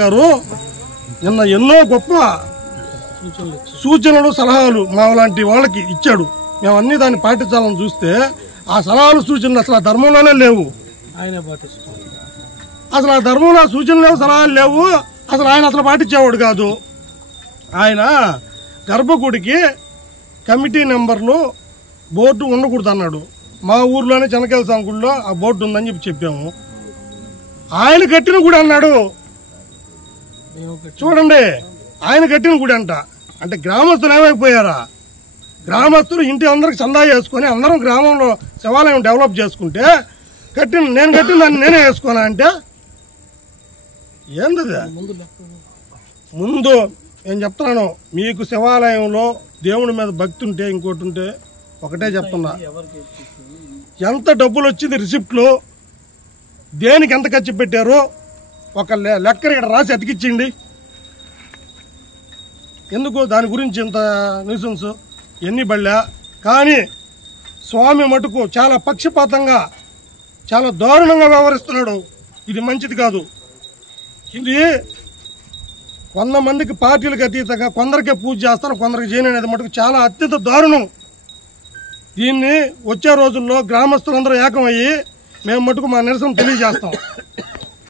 గారు నిన్న ఎన్నో గొప్ప సూచనలు సలహాలు మా లాంటి వాళ్ళకి ఇచ్చాడు. మేము అన్ని దాన్ని పాటించాలని చూస్తే ఆ సలహాలు సూచనలు అసలు ఆ ధర్మంలోనే లేవు. అసలు ఆ ధర్మంలో సూచనలు లేవు, సలహాలు లేవు. అసలు ఆయన అసలు పాటించేవాడు కాదు. ఆయన గర్భగుడికి కమిటీ నెంబర్లు బోర్డు ఉండకూడదు అన్నాడు. మా ఊర్లోనే చెనకేల సంకుల్లో ఆ బోర్డు ఉందని చెప్పాము. ఆయన కట్టిన గుడి అన్నాడు. చూడండి, ఆయన కట్టిన గుడి అంట. అంటే గ్రామస్తులు ఏమైపోయారా? గ్రామస్తులు ఇంటి అందరికి చందా చేసుకుని అందరం గ్రామంలో శివాలయం డెవలప్ చేసుకుంటే నేను కట్టిన దాన్ని నేనే వేసుకోనా అంటే ఏంది? ముందు నేను చెప్తున్నాను, మీకు శివాలయంలో దేవుడి మీద భక్తి ఉంటే ఇంకోటి ఉంటే ఒకటే చెప్తున్నా, ఎంత డబ్బులు వచ్చింది రిసిప్ట్లు, దేనికి ఎంత ఖర్చు పెట్టారో ఒక లెక్క ఇక్కడ రాసి అతికిచ్చిండి. ఎందుకు దాని గురించి ఇంత న్యూసెన్స్ ఎన్ని బళ్ళా? కానీ స్వామి మటుకు చాలా పక్షపాతంగా చాలా దారుణంగా వ్యవహరిస్తున్నాడు. ఇది మంచిది కాదు. ఇది కొంతమందికి పార్టీలకు అతీతంగా కొందరికే పూజ చేస్తారు, కొందరికి చేయను అనేది మటుకు చాలా అత్యంత దారుణం. దీన్ని వచ్చే రోజుల్లో గ్రామస్తులందరూ ఏకమయ్యి మేము మటుకు మా నిరసన తెలియజేస్తాం.